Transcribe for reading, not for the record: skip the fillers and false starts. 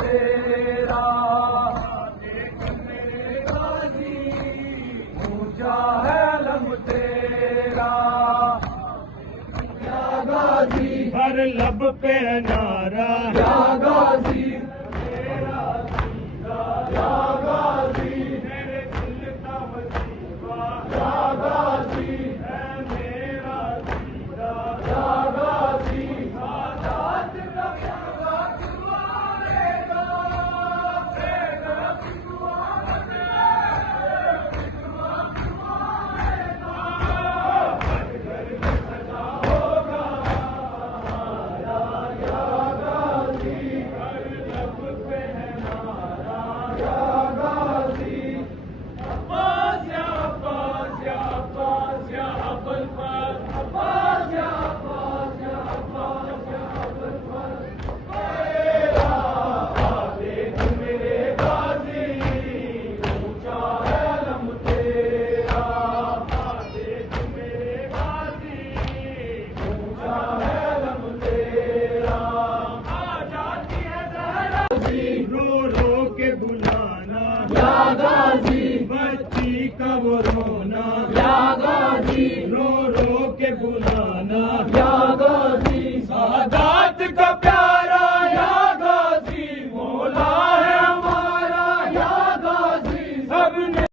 تیرا غازی اونچا ہے علم تیرا یا غازی ہر لب پہ نعرہ یا غازی تیرا یا غازی میرے دل کا وظیفہ یا غازی ہے میرا سیدھا یا غازی سادات رکھنا تمہارے نام سے رو رو کے بلانا یا غازی بچی کا وہ رونا یا غازی رو رو کے بلانا یا